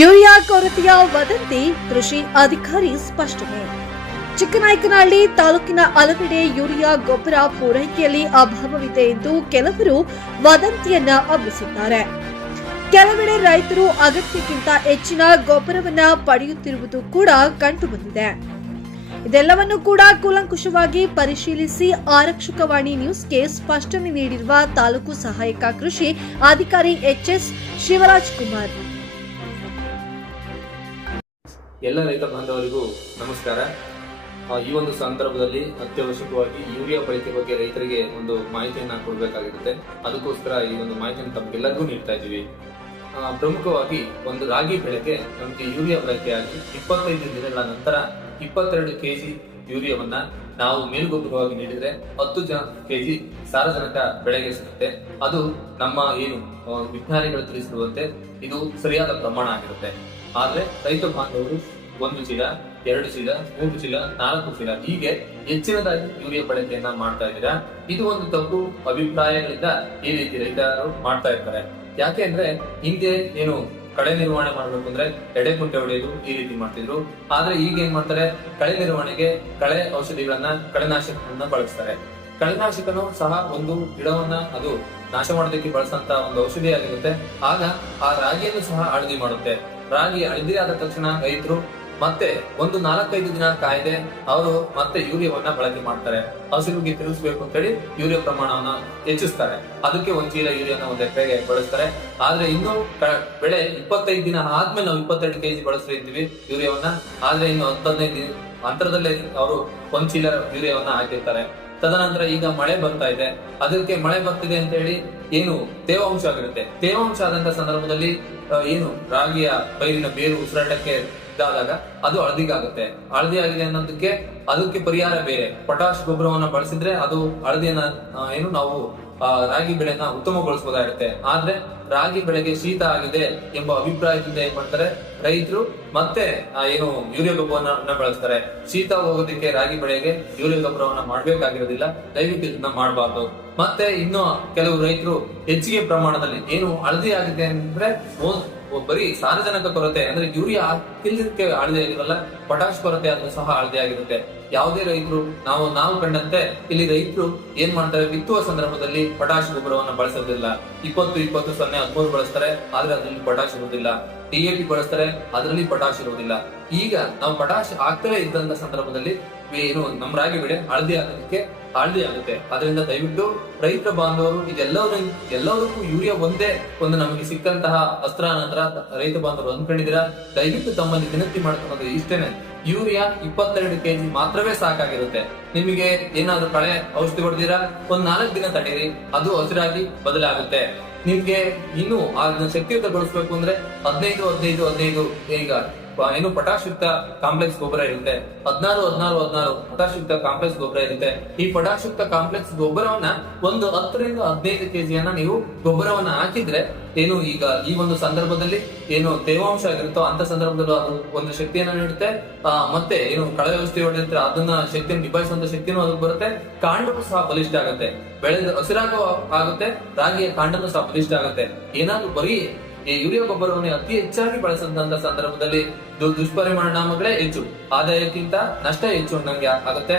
Urea ಕೊರತೆಯ ವದಂತಿ, ಕೃಷಿ ಅಧಿಕಾರಿ ಸ್ಪಷ್ಟನೆ. ಚಿಕ್ಕನಾಯಕನಹಳ್ಳಿ ತಾಲೂಕಿನ ಹಲವೆಡೆ ಯೂರಿಯಾ ಗೊಬ್ಬರ ಪೂರೈಕೆಯಲ್ಲಿ ಅಭಾವವಿದೆ ಎಂದು ಕೆಲವರು ವದಂತಿಯನ್ನ ಹಬ್ಬಿಸಿದ್ದಾರೆ. ಕೆಲವೆಡೆ ರೈತರು ಅಗತ್ಯಕ್ಕಿಂತ ಹೆಚ್ಚಿನ ಗೊಬ್ಬರವನ್ನ ಪಡೆಯುತ್ತಿರುವುದು ಕೂಡ ಕಂಡುಬಂದಿದೆ. ಇದೆಲ್ಲವನ್ನು ಕೂಡ ಕೂಲಂಕುಷವಾಗಿ ಪರಿಶೀಲಿಸಿ ಆರಕ್ಷಕವಾಣಿ ನ್ಯೂಸ್ಗೆ ಸ್ಪಷ್ಟನೆ ನೀಡಿರುವ ತಾಲೂಕು ಸಹಾಯಕ ಕೃಷಿ ಅಧಿಕಾರಿ ಎಚ್ಎಸ್ ಶಿವರಾಜ್ ಕುಮಾರ್. ಎಲ್ಲ ರೈತ ಬಾಂಧವರಿಗೂ ನಮಸ್ಕಾರ. ಈ ಒಂದು ಸಂದರ್ಭದಲ್ಲಿ ಅತ್ಯವಶ್ಯಕವಾಗಿ ಯೂರಿಯಾ ಬಳಕೆ ಬಗ್ಗೆ ರೈತರಿಗೆ ಒಂದು ಮಾಹಿತಿಯನ್ನ ಕೊಡಬೇಕಾಗಿರುತ್ತೆ. ಅದಕ್ಕೋಸ್ಕರ ಈ ಒಂದು ಮಾಹಿತಿಯನ್ನು ತಮಗೆಲ್ಲರಿಗೂ ನೀಡ್ತಾ ಇದ್ದೀವಿ. ಪ್ರಮುಖವಾಗಿ ಒಂದು ರಾಗಿ ಬೆಳೆಗೆ ನಮಗೆ ಯೂರಿಯಾ ಬಳಕೆಯಾಗಿ 25 ದಿನಗಳ ನಂತರ 22 ಕೆಜಿ ಯೂರಿಯಾವನ್ನ ನಾವು ಮೇಲ್ಗೊಬ್ಬರವಾಗಿ ನೀಡಿದ್ರೆ 10 ಕೆಜಿ ಸಾರಜನಕ ಬೆಳೆಗೆ ಸಿಗುತ್ತೆ. ಅದು ನಮ್ಮ ಏನು ವಿಜ್ಞಾನಿಗಳು ತಿಳಿಸಿರುವಂತೆ ಇದು ಸರಿಯಾದ ಪ್ರಮಾಣ ಆಗಿರುತ್ತೆ. ಆದ್ರೆ ರೈತ ಬಾಂಧವರು 1 ಚೀಲ, 2 ಚೀಲ, 3 ಚೀಲ, 4 ಚೀಲ ಹೀಗೆ ಹೆಚ್ಚಿನದಾಗಿ ಯೂರಿಯಾ ಬಳಕೆಯನ್ನ ಮಾಡ್ತಾ ಇದ್ದೀರಾ. ಇದು ಒಂದು ತಪ್ಪು ಅಭಿಪ್ರಾಯಗಳಿಂದ ಈ ರೀತಿ ರೈತರು ಮಾಡ್ತಾ ಇರ್ತಾರೆ. ಯಾಕೆ ಅಂದ್ರೆ ಹಿಂದೆ ಏನು ಕಳೆ ನಿರ್ವಹಣೆ ಮಾಡ್ಬೇಕು ಅಂದ್ರೆ ಎಡೆಕುಂಟೆ ಹೊಡೆಯೋದು ಈ ರೀತಿ ಮಾಡ್ತಿದ್ರು. ಆದ್ರೆ ಈಗ ಏನ್ ಮಾಡ್ತಾರೆ, ಕಳೆ ನಿರ್ವಹಣೆಗೆ ಕಳೆ ಔಷಧಿಗಳನ್ನ, ಕಳೆನಾಶಕಗಳನ್ನ ಬಳಸ್ತಾರೆ. ಕಳೆನಾಶಕನು ಸಹ ಒಂದು ಗಿಡವನ್ನ ಅದು ನಾಶ ಮಾಡೋದಕ್ಕೆ ಬಳಸಂತ ಒಂದು ಔಷಧಿ ಆಗಿರುತ್ತೆ. ಆಗ ಆ ರಾಗಿಯನ್ನು ಸಹ ಹಳದಿ ಮಾಡುತ್ತೆ. ರಾಗಿ ಹಳದಿ ಆದ ತಕ್ಷಣ ರೈತರು ಮತ್ತೆ ಒಂದು 4-5 ದಿನ ಕಾಯ್ದೆ ಅವರು ಮತ್ತೆ ಯೂರಿಯಾವನ್ನ ಬಳಕೆ ಮಾಡ್ತಾರೆ. ಹಸಿರುಗೆ ತಿರುಗಿಸ್ಬೇಕು ಅಂತೇಳಿ ಯೂರಿಯಾ ಪ್ರಮಾಣವನ್ನ ಹೆಚ್ಚಿಸ್ತಾರೆ. ಅದಕ್ಕೆ 1 ಚೀಲ ಯೂರಿಯಾನ 1 ಎಕರೆಗೆ ಬಳಸ್ತಾರೆ. ಆದ್ರೆ ಇನ್ನು ಬೆಳೆ 25 ದಿನ ಆದ್ಮೇಲೆ ನಾವು 22 ಕೆಜಿ ಬಳಸ್ತಿರ್ತೀವಿ ಯೂರಿಯಾವನ್ನ. ಆದ್ರೆ ಇನ್ನು 15 ದಿನ ಅಂತರದಲ್ಲೇ ಅವರು 1 ಚೀಲ ಯೂರಿಯಾವನ್ನ ಹಾಕಿರ್ತಾರೆ. ತದನಂತರ ಈಗ ಮಳೆ ಬರ್ತಾ ಇದೆ. ಅದಕ್ಕೆ ಮಳೆ ಬರ್ತಿದೆ ಅಂತ ಹೇಳಿ ಏನು ತೇವಾಂಶ ಆಗಿರುತ್ತೆ. ತೇವಾಂಶ ಆದಂತ ಸಂದರ್ಭದಲ್ಲಿ ಏನು ರಾಗಿಯ ಪೈರಿನ ಬೇರು ಉಸಿರಾಟಕ್ಕೆ ಇದಾದಾಗ ಅದು ಹಳದಿಗಾಗುತ್ತೆ. ಹಳದಿ ಆಗಿದೆ ಅನ್ನೋದಕ್ಕೆ ಅದಕ್ಕೆ ಪರಿಹಾರ ಬೇರೆ. ಪೊಟಾಶ್ ಗೊಬ್ಬರವನ್ನ ಬಳಸಿದ್ರೆ ಅದು ಹಳದಿಯನ್ನ ಏನು ನಾವು ರಾಗಿ ಬೆಳೆನ ಉತ್ತಮಗೊಳಿಸಬಹುದಾಗುತ್ತೆ. ಆದ್ರೆ ರಾಗಿ ಬೆಳೆಗೆ ಶೀತ ಆಗಿದೆ ಎಂಬ ಅಭಿಪ್ರಾಯದಿಂದ ಏನ್ ಮಾಡ್ತಾರೆ ರೈತರು ಮತ್ತೆ ಏನು ಯೂರಿಯಾ ಗೊಬ್ಬರವನ್ನ ಬಳಸ್ತಾರೆ. ಶೀತ ಹೋಗೋದಕ್ಕೆ ರಾಗಿ ಬೆಳೆಗೆ ಯೂರಿಯಾ ಗೊಬ್ಬರವನ್ನ ಮಾಡ್ಬೇಕಾಗಿರೋದಿಲ್ಲ. ದಯವಿಟ್ಟು ಇದನ್ನ ಮಾಡಬಾರ್ದು. ಮತ್ತೆ ಇನ್ನು ಕೆಲವು ರೈತರು ಹೆಚ್ಚಿಗೆ ಪ್ರಮಾಣದಲ್ಲಿ ಏನು ಹಳದಿ ಆಗಿದೆ ಅಂದ್ರೆ ಬರೀ ಸಾರಜನಕ ಕೊರತೆ ಅಂದ್ರೆ ಯೂರಿಯಾ ಹಾಕಿಲ್ದಕ್ಕೆ ಹಳದಿ ಆಗಿರಲ್ಲ, ಪೊಟಾಶ್ ಕೊರತೆ ಆದ್ರೂ ಸಹ ಹಳದಿ ಆಗಿರುತ್ತೆ. ಯಾವುದೇ ರೈತರು ನಾವು ಕಂಡಂತೆ ಇಲ್ಲಿ ರೈತರು ಏನ್ ಮಾಡ್ತಾರೆ, ಬಿತ್ತುವ ಸಂದರ್ಭದಲ್ಲಿ ಪೊಟಾಶ್ ಗೊಬ್ಬರವನ್ನ ಬಳಸೋದಿಲ್ಲ. 20-20-0-13 ಬಳಸ್ತಾರೆ, ಆದ್ರೆ ಅದರಲ್ಲಿ ಪೊಟಾಶ್ ಇರುವುದಿಲ್ಲ. ಡಿಎಪಿ ಬಳಸ್ತಾರೆ, ಅದರಲ್ಲಿ ಪೊಟಾಶ್ ಇರುವುದಿಲ್ಲ. ಈಗ ನಾವು ಪೊಟಾಶ್ ಹಾಕ್ತಲೇ ಇದ್ದಂತ ಸಂದರ್ಭದಲ್ಲಿ ಏನು ನಮ್ಮ ರಾಗಿ ಬೆಳೆ ಹಳದಿ ಆಗುತ್ತೆ. ಅದರಿಂದ ದಯವಿಟ್ಟು ರೈತ ಬಾಂಧವರು ಎಲ್ಲದಕ್ಕೂ ಯೂರಿಯಾ ಒಂದೇ ಒಂದು ನಮಗೆ ಸಿಕ್ಕಂತಹ ಅಸ್ತ್ರ ನಂತರ ರೈತ ಬಾಂಧವರು ಅಂದ್ಕೊಂಡಿದ್ದೀರಾ. ದಯವಿಟ್ಟು ತಮ್ಮಲ್ಲಿ ವಿನಂತಿ ಮಾಡ್ಕೊಳ್ಳೋದು ಇಷ್ಟೇನೆ, ಯೂರಿಯಾ 22 ಕೆಜಿ ಮಾತ್ರವೇ ಸಾಕಾಗಿರುತ್ತೆ. ನಿಮಗೆ ಏನಾದ್ರು ಕಳೆ ಔಷಧಿ ಹೊಡೆದಿರಾ, 4 ದಿನ ತಡೀರಿ, ಅದು ಹಸಿರಾಗಿ ಬದಲಾಗುತ್ತೆ. ನಿಮ್ಗೆ ಇನ್ನು ಅದನ್ನ ಶಕ್ತಿಯುತಗೊಳಿಸ್ಬೇಕು ಅಂದ್ರೆ 15-15-15 ಈಗ ಏನು ಪೊಟಾಶ್ ಯುಕ್ತ ಕಾಂಪ್ಲೆಕ್ಸ್ ಗೊಬ್ಬರ ಇರುತ್ತೆ. 16-16-16 ಪೊಟಾಶ್ ಯುಕ್ತ ಕಾಂಪ್ಲೆಕ್ಸ್ ಗೊಬ್ಬರ ಇರುತ್ತೆ. ಈ ಪೊಟಾಶ್ ಯುಕ್ತ ಕಾಂಪ್ಲೆಕ್ಸ್ ಗೊಬ್ಬರವನ್ನ ಒಂದು 10-15 ಕೆಜಿಯನ್ನ ನೀವು ಗೊಬ್ಬರವನ್ನ ಹಾಕಿದ್ರೆ ಏನು ಈಗ ಈ ಒಂದು ಸಂದರ್ಭದಲ್ಲಿ ಏನು ತೇವಾಂಶ ಆಗಿರುತ್ತೋ ಅಂತ ಸಂದರ್ಭದಲ್ಲೂ ಅದು ಒಂದು ಶಕ್ತಿಯನ್ನ ನೀಡುತ್ತೆ. ಮತ್ತೆ ಏನು ಕಳೆ ವ್ಯವಸ್ಥೆ ಹೊಡೆಯುತ್ತೆ ಅದನ್ನ ಶಕ್ತಿಯನ್ನು ನಿಭಾಯಿಸುವಂತ ಶಕ್ತಿನೂ ಅದಕ್ಕೆ ಬರುತ್ತೆ. ಕಾಂಡವೂ ಸಹ ಬಲಿಷ್ಠ ಆಗುತ್ತೆ, ಬೆಳೆದ ಹಸಿರಾಗ ಆಗುತ್ತೆ, ರಾಗಿಯ ಕಾಂಡನೂ ಸಹ ಬಲಿಷ್ಠ ಆಗುತ್ತೆ. ಏನಾದ್ರು ಬರೀ ಈ ಯೂರಿಯಾ ಗೊಬ್ಬರವನ್ನು ಅತಿ ಹೆಚ್ಚಾಗಿ ಬಳಸದಂತ ಸಂದರ್ಭದಲ್ಲಿ ದುಷ್ಪರಿಣಾಮಗಳೇ ಹೆಚ್ಚು, ಆದಾಯಕ್ಕಿಂತ ನಷ್ಟ ಹೆಚ್ಚು ಅನ್ನಂಗೆ ಆಗುತ್ತೆ.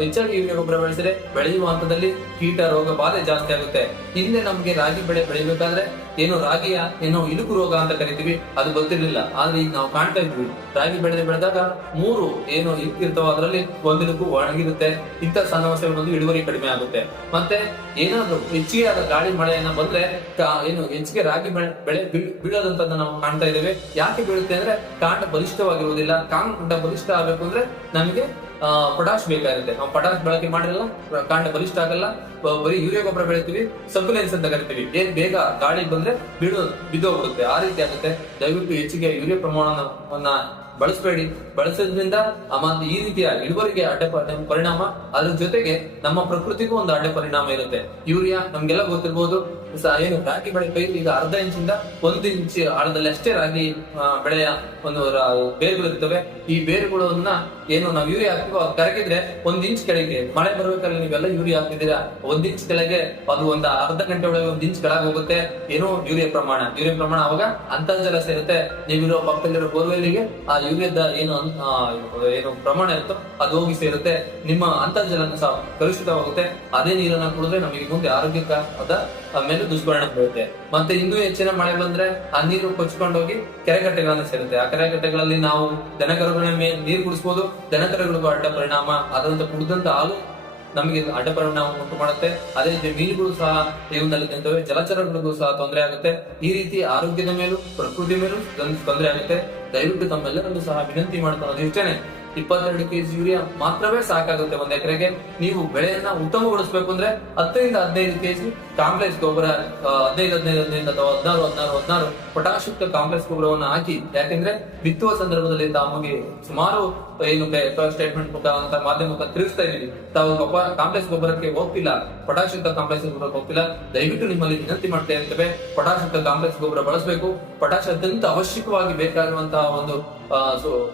ಹೆಚ್ಚಾಗಿ ಯೂರಿಯಾ ಗೊಬ್ಬರ ಬೆಳೆಸಿದ್ರೆ ಬೆಳೆಯುವ ಹಂತದಲ್ಲಿ ಕೀಟ ರೋಗ ಬಾಧೆ ಜಾಸ್ತಿ ಆಗುತ್ತೆ. ಹಿಂದೆ ನಮ್ಗೆ ರಾಗಿ ಬೆಳಿಬೇಕಾದ್ರೆ ಏನು ರಾಗಿಯ ಏನು ಇಲುಕು ರೋಗ ಅಂತ ಕರಿತೀವಿ, ಅದು ಗೊತ್ತಿರ್ಲಿಲ್ಲ. ಆದ್ರೆ ಈಗ ನಾವು ಕಾಣ್ತಾ ಇದ್ವಿ, ರಾಗಿ ಬೆಳೆದಾಗ 3 ಏನು ಇರ್ತಾವ ಅದರಲ್ಲಿ 1 ಇಲುಕು ಒಣಗಿರುತ್ತೆ. ಇಂಥ ಸಮಸ್ಯೆಗಳು ಇಳುವರಿ ಕಡಿಮೆ ಆಗುತ್ತೆ. ಮತ್ತೆ ಏನಾದ್ರು ಹೆಚ್ಚಿಗೆ ಆದ ಗಾಳಿ ಮಳೆಯನ್ನ ಬಂದ್ರೆ ಏನು ಹೆಚ್ಚಿಗೆ ರಾಗಿ ಬೆಳೆ ಬೀಳೋದಂತ ನಾವು ಕಾಣ್ತಾ ಇದ್ದೇವೆ. ಯಾಕೆ ಬೀಳುತ್ತೆ ಅಂದ್ರೆ ಕಾಂಡ ಬಲಿಷ್ಠವಾಗಿರುವುದಿಲ್ಲ. ಕಾಂಡ ಬಲಿಷ್ಠ ಆಗ್ಬೇಕು ಅಂದ್ರೆ ನಮಗೆ ಪೊಟಾಶ್ ಬೇಕಾಗುತ್ತೆ. ನಾವು ಪೊಟಾಶ್ ಬಳಕೆ ಮಾಡಿರಲ್ಲ, ಕಾಂಡ ಬಲಿಷ್ಠ ಆಗಲ್ಲ. ಬರೀ ಯೂರಿಯಾ ಗೊಬ್ಬರ ಬೆಳಿತೀವಿ, ಸಕ್ಯುಲೆನ್ಸ್ ಅಂತ ಕರಿತೀವಿ. ಏನ್ ಬೇಗ ಗಾಳಿ ಬಂದ್ರೆ ಬಿದ್ದೋಗ್ಬಿಡುತ್ತೆ, ಆ ರೀತಿ ಆಗುತ್ತೆ. ದಯವಿಟ್ಟು ಹೆಚ್ಚಿಗೆ ಯೂರಿಯಾ ಪ್ರಮಾಣವನ್ನ ಬಳಸಬೇಡಿ. ಬಳಸೋದ್ರಿಂದ ಮತ್ತೆ ಈ ರೀತಿಯ ಇಳುವರಿಗೆ ಅಡ್ಡ ಪರಿಣಾಮ, ಅದ್ರ ಜೊತೆಗೆ ನಮ್ಮ ಪ್ರಕೃತಿಗೂ ಒಂದು ಅಡ್ಡ ಪರಿಣಾಮ ಇರುತ್ತೆ. ಯೂರಿಯಾ ನಮ್ಗೆಲ್ಲ ಗೊತ್ತಿರ್ಬೋದು, ಏನು ರಾಗಿ ಬೆಳೆ ಪೈರು ಈಗ ಅರ್ಧ ಇಂಚಿಂದ 1 ಇಂಚ್ ಆಳದಲ್ಲಿ ಅಷ್ಟೇ ರಾಗಿ ಬೆಳೆಯ ಒಂದು ಬೇರುಗಳು ಇರ್ತವೆ. ಈ ಬೇರುಗಳನ್ನ ಏನು ನಾವು ಯೂರಿಯಾ ಹಾಕ್ತೀವೋ ಅದು ಕರಗಿದ್ರೆ 1 ಇಂಚ್ ಕೆಳಗೆ, ಮಳೆ ಬರ್ಬೇಕಾದ್ರೆ ನೀವೆಲ್ಲ ಯೂರಿಯಾ ಹಾಕ್ತಿದ್ದೀರಾ, 1 ಇಂಚ್ ಕೆಳಗೆ ಅದು ಒಂದು ಅರ್ಧ ಗಂಟೆ ಒಳಗೆ 1 ಇಂಚ್ ಕೆಳಗೆ ಹೋಗುತ್ತೆ ಏನು ಯೂರಿಯಾ ಪ್ರಮಾಣ. ಅವಾಗ ಅಂತರ್ಜಲ ಸೇರುತ್ತೆ. ನೀವಿರೋ ಪಕ್ಕದಲ್ಲಿರೋ ಬೋರ್ವೆಲ್ಗೆ ಆ ಯೂರಿಯಾದ ಏನು ಪ್ರಮಾಣ ಇರುತ್ತೋ ಅದು ಹೋಗಿ ಸೇರುತ್ತೆ. ನಿಮ್ಮ ಅಂತರ್ಜಲನ ಸಹ ಕಲುಷಿತವಾಗುತ್ತೆ. ಅದೇ ನೀರನ್ನ ಕುಡಿದ್ರೆ ನಮಗೆ ಮುಂದೆ ಆರೋಗ್ಯಕ್ಕೆ ಮೇಲೆ ದುಷ್ಪರಿಣಾಮ ಬೀಳುತ್ತೆ. ಮತ್ತೆ ಇನ್ನೂ ಹೆಚ್ಚಿನ ಮಳೆ ಬಂದ್ರೆ ಆ ನೀರು ಕೊಚ್ಕೊಂಡೋಗಿ ಕೆರೆಕಟ್ಟೆಗಳನ್ನ ಸೇರುತ್ತೆ. ಆ ಕೆರೆಕಟ್ಟೆಗಳಲ್ಲಿ ನಾವು ದನಕರುಗಳ ಮೇಲೆ ನೀರು ಕುಡಿಸಬಹುದು. ದನಕರುಗಳಿಗೂ ಅಡ್ಡ ಪರಿಣಾಮ, ಅದರಂತ ಕುಡಿದಂತ ಹಾಲು ನಮಗೆ ಅಡ್ಡ ಪರಿಣಾಮ ಉಂಟು ಮಾಡುತ್ತೆ. ಅದೇ ರೀತಿ ಮೀನುಗಳು ಸಹ ಜೀವನದಲ್ಲಿ ತಿಂತವೆ, ಜಲಚರಗಳಿಗೂ ಸಹ ತೊಂದರೆ ಆಗುತ್ತೆ. ಈ ರೀತಿ ಆರೋಗ್ಯದ ಮೇಲೂ ಪ್ರಕೃತಿ ಮೇಲೂ ತೊಂದರೆ ಆಗುತ್ತೆ. ದಯವಿಟ್ಟು ತಮ್ಮೆಲ್ಲರಲ್ಲೂ ಸಹ ವಿನಂತಿ ಮಾಡ್ತಾ ಇಷ್ಟೇನೆ, 22 kg ಯೂರಿಯಾ ಮಾತ್ರವೇ ಸಾಕಾಗುತ್ತೆ 1 ಎಕರೆಗೆ. ನೀವು ಬೆಳೆಯನ್ನ ಉತ್ತಮಗೊಳಿಸಬೇಕು ಅಂದ್ರೆ 10 ರಿಂದ 15 kg ಕಾಂಪ್ಲೆಕ್ಸ್ ಗೊಬ್ಬರ, 15 ಅಥವಾ 16 ಪೊಟಾಶ್ ಕಾಂಪ್ಲೆಕ್ಸ್ ಗೊಬ್ಬರವನ್ನು ಹಾಕಿ. ಯಾಕೆಂದ್ರೆ ಬಿತ್ತುವ ಸಂದರ್ಭದಲ್ಲಿ ತಮಗೆ ಸುಮಾರು ಏನು ಸ್ಟೇಟ್ಮೆಂಟ್ ಮುಖಾಂತರ ಮಾಧ್ಯಮ ಮುಖಾಂತರ ತಿಳಿಸ್ತಾ ಇದೀವಿ, ತಾವು ಕಾಂಪ್ಲೆಕ್ಸ್ ಗೊಬ್ಬರಕ್ಕೆ ಹೋಗ್ತಿಲ್ಲ, ಪೊಟಾಶ್ ಕಾಂಪ್ಲೆಕ್ಸ್ ಗೊಬ್ಬರಕ್ಕೆ ಹೋಗ್ತಿಲ್ಲ. ದಯವಿಟ್ಟು ನಿಮ್ಮಲ್ಲಿ ವಿನಂತಿ ಮಾಡ್ತಾ ಇರ್ತೇವೆ, ಪೊಟಾಶ್ ಕಾಂಪ್ಲೆಕ್ಸ್ ಗೊಬ್ಬರ ಬಳಸಬೇಕು. ಪೊಟಾಶ್ ಅತ್ಯಂತ ಅವಶ್ಯಕವಾಗಿ ಬೇಕಾಗಿರುವಂತಹ ಒಂದು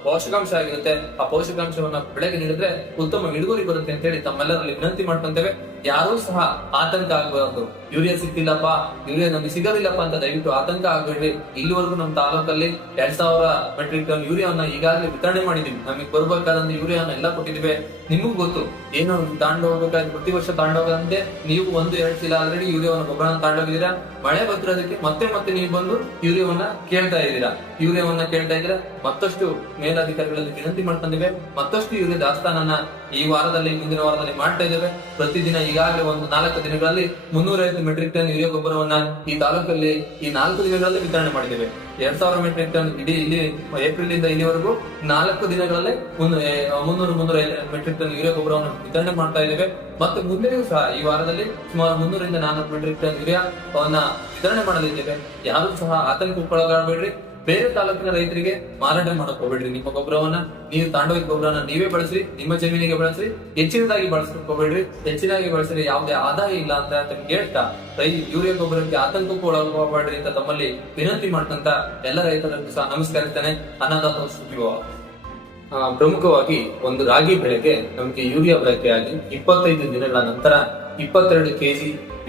ಪೋಷಕಾಂಶ ಆಗಿರುತ್ತೆ. ಆ ಪೋಷಕಾಂಶವನ್ನ ಬೆಳೆಗೆ ನೀಡಿದ್ರೆ ಉತ್ತಮ ಇಳುವರಿ ಬರುತ್ತೆ ಅಂತ ಹೇಳಿ ತಮ್ಮೆಲ್ಲರಲ್ಲಿ ವಿನಂತಿ ಮಾಡ್ಕೊಂತೇವೆ. ಯಾರೂ ಸಹ ಆತಂಕ ಆಗಬಾರದು. ಯೂರಿಯಾ ಸಿಗ್ತಿಲ್ಲಪ್ಪ, ಯೂರಿಯಾ ನಮ್ಗೆ ಸಿಗೋದಿಲ್ಲಪ್ಪ ಅಂತ ದಯವಿಟ್ಟು ಆತಂಕ ಆಗಬೇಡ್ರಿ. ಇಲ್ಲಿವರೆಗೂ ನಮ್ಮ ತಾಲೂಕಲ್ಲಿ 2000 ಮೆಟ್ರಿಕ್ ಟನ್ ಯೂರಿಯಾವನ್ನ ಈಗಾಗಲೇ ವಿತರಣೆ ಮಾಡಿದೀವಿ. ನಮಗೆ ಬರ್ಬೇಕಾದಂತ ಯೂರಿಯಾನ ಎಲ್ಲ ಕೊಟ್ಟಿದ್ವಿ. ನಿಮಗೂ ಗೊತ್ತು, ಏನು ತಾಂಡು ಹೋಗ್ಬೇಕಾದ್ರೆ ಪ್ರತಿ ವರ್ಷ ತಾಂಡೋಗಂತೆ ನೀವು 1-2 ಚೀಲ ಆಲ್ರೆಡಿ ಯೂರಿಯಾವನ್ನ ಗೊಬ್ಬರನ ತಾಂಡೋಗಿದ್ದೀರಾ. ಮಳೆ ಬರ್ತಿರೋದಕ್ಕೆ ಮತ್ತೆ ನೀವು ಬಂದು ಯೂರಿಯಾವನ್ನ ಕೇಳ್ತಾ ಇದ್ದೀರಾ. ಮತ್ತಷ್ಟು ಮೇಲಧಿಕಾರಿಗಳಲ್ಲಿ ವಿನಂತಿ ಮಾಡ್ಕೊಂಡಿವೆ. ಮತ್ತಷ್ಟು ಯೂರಿಯಾ ದಾಸ್ತಾನನ್ನ ಈ ವಾರದಲ್ಲಿ, ಮುಂದಿನ ವಾರದಲ್ಲಿ ಮಾಡ್ತಾ ಇದ್ದೇವೆ. ಪ್ರತಿದಿನ ಈಗಾಗಲೇ ಒಂದು 4 ದಿನಗಳಲ್ಲಿ 350 ಮೆಟ್ರಿಕ್ ಟನ್ ಯೂರಿಯಾ ಗೊಬ್ಬರವನ್ನ ಈ ತಾಲೂಕಲ್ಲಿ ಈ 4 ದಿನಗಳಲ್ಲಿ ವಿತರಣೆ ಮಾಡಿದ್ದೇವೆ. 2000 ಮೆಟ್ರಿಕ್ ಟನ್ ಇಡೀ ಇಲ್ಲಿ ಏಪ್ರಿಲ್ ಇಂದ ಇಲ್ಲಿವರೆಗೂ 4 ದಿನಗಳಲ್ಲಿ 300-350 ಮೆಟ್ರಿಕ್ ಟನ್ ಯೂರಿಯಾ ಗೊಬ್ಬರವನ್ನು ವಿತರಣೆ ಮಾಡ್ತಾ ಇದ್ದೇವೆ. ಮತ್ತು ಮುಂದೆಯೂ ಸಹ ಈ ವಾರದಲ್ಲಿ ಸುಮಾರು 300 ರಿಂದ 400 ಮೆಟ್ರಿಕ್ ಟನ್ ಯೂರಿಯಾವನ್ನ ವಿತರಣೆ ಮಾಡಲಿದ್ದೇವೆ. ಯಾರು ಸಹ ಆತಂಕಕ್ಕೊಳಗಾಗಬೇಡ್ರಿ. ಬೇರೆ ತಾಲೂಕಿನ ರೈತರಿಗೆ ಮಾರಾಟ ಮಾಡಕ್ ಹೋಗ್ಬೇಡ್ರಿ. ನಿಮ್ಮ ಗೊಬ್ಬರವನ್ನ ನೀವು ತಾಂಡೋಗಿ ಗೊಬ್ಬರನ ನೀವೇ ಬಳಸ್ರಿ, ನಿಮ್ಮ ಜಮೀನಿಗೆ ಬಳಸ್ರಿ. ಹೆಚ್ಚಿನದಾಗಿ ಬಳಸಕ್ ಹೋಗ್ಬೇಡ್ರಿ. ಹೆಚ್ಚಿನಾಗಿ ಬಳಸಿದ್ರೆ ಯಾವುದೇ ಆದಾಯ ಇಲ್ಲ ಅಂತ ಹೇಳ್ತಾ ಯೂರಿಯಾ ಗೊಬ್ಬರಕ್ಕೆ ಆತಂಕಕ್ಕೂ ಒಳಗೋಗ್ಬೇಡ್ರಿ ಅಂತ ತಮ್ಮಲ್ಲಿ ವಿನಂತಿ ಮಾಡ್ತಂತ ಎಲ್ಲ ರೈತರಿಗೂ ಸಹ ನಮಸ್ಕರಿಸ್ತೇನೆ. ಅನ್ನದಾತ ಸುದ್ದಿವ ಪ್ರಮುಖವಾಗಿ ಒಂದು ರಾಗಿ ಬೆಳೆಗೆ ನಮಗೆ ಯೂರಿಯಾ ಬಳಕೆಯಾಗಿ 25 ದಿನಗಳ ನಂತರ 22 kg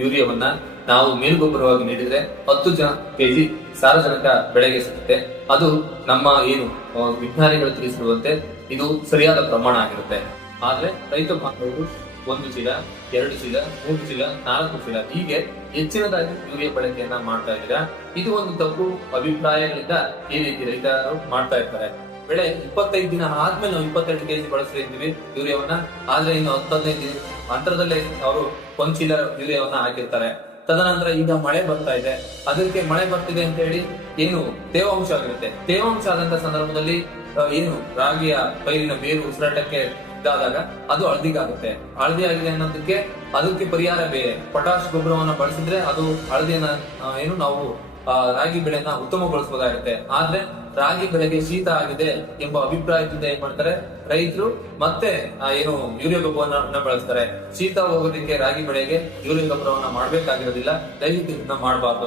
ಯೂರಿಯಾವನ್ನ ನಾವು ಮೇಲ್ಗೊಬ್ಬರವಾಗಿ ನೀಡಿದ್ರೆ 10 kg ಸಾರಜನಕ ಬೆಳೆಗೆ ಸಿಗುತ್ತೆ. ಅದು ನಮ್ಮ ಏನು ವಿಜ್ಞಾನಿಗಳು ತಿಳಿಸಿರುವಂತೆ ಇದು ಸರಿಯಾದ ಪ್ರಮಾಣ ಆಗಿರುತ್ತೆ. ಆದ್ರೆ ರೈತ ಬಾಂಧವರು 1 ಚೀಲ, 2 ಚೀಲ, 3 ಚೀಲ, 4 ಚೀಲ ಹೀಗೆ ಹೆಚ್ಚಿನದಾಗಿ ಯೂರಿಯಾ ಬಳಕೆಯನ್ನ ಮಾಡ್ತಾ ಇದ್ದೀರಾ. ಇದು ಒಂದು ತಪ್ಪು ಅಭಿಪ್ರಾಯಗಳಿಂದ ಈ ರೀತಿ ರೈತರು ಮಾಡ್ತಾ ಇರ್ತಾರೆ. ಬೆಳೆ 25 ದಿನ ಆದ್ಮೇಲೆ ನಾವು 22 kg ಬಳಸ್ತಾ ಇದ್ದೀವಿ ಯೂರಿಯಾವನ್ನ. ಆದ್ರೆ ಇನ್ನು 15 ದಿನ ಅಂತರದಲ್ಲೇ ಅವರು 1 ಚೀಲ ಯೂರಿಯಾವನ್ನ ಹಾಕಿರ್ತಾರೆ. ತದನಂತರ ಈಗ ಮಳೆ ಬರ್ತಾ ಇದೆ, ಅದಕ್ಕೆ ಮಳೆ ಬರ್ತಿದೆ ಅಂತ ಹೇಳಿ ಏನು ತೇವಾಂಶ ಆಗಿರುತ್ತೆ. ತೇವಾಂಶ ಆದಂತ ಸಂದರ್ಭದಲ್ಲಿ ಏನು ರಾಗಿಯ ಪೈರಿನ ಬೇರು ಉಸಿರಾಟಕ್ಕೆ ಇದಾದಾಗ ಅದು ಹಳದಿಗಾಗುತ್ತೆ. ಹಳದಿ ಆಗಿದೆ ಅನ್ನೋದಕ್ಕೆ ಅದಕ್ಕೆ ಪರಿಹಾರ ಬೇರೆ. ಪೊಟಾಶ್ ಗೊಬ್ಬರವನ್ನ ಬಳಸಿದ್ರೆ ಅದು ಹಳದಿಯನ್ನ ಏನು ನಾವು ರಾಗಿ ಬೆಳೆನ ಉತ್ತಮಗೊಳಿಸಬಹುದಾಗುತ್ತೆ. ಆದ್ರೆ ರಾಗಿ ಬೆಳೆಗೆ ಶೀತ ಆಗಿದೆ ಎಂಬ ಅಭಿಪ್ರಾಯದಿಂದ ಏನ್ ಮಾಡ್ತಾರೆ ರೈತರು, ಮತ್ತೆ ಏನು ಯೂರಿಯಾ ಗೊಬ್ಬರವನ್ನ ಬಳಸ್ತಾರೆ. ಶೀತ ಹೋಗೋದಕ್ಕೆ ರಾಗಿ ಬೆಳೆಗೆ ಯೂರಿಯಾ ಗೊಬ್ಬರವನ್ನ ಮಾಡ್ಬೇಕಾಗಿರೋದಿಲ್ಲ. ದಯವಿಟ್ಟು ಇದನ್ನ ಮಾಡಬಾರ್ದು.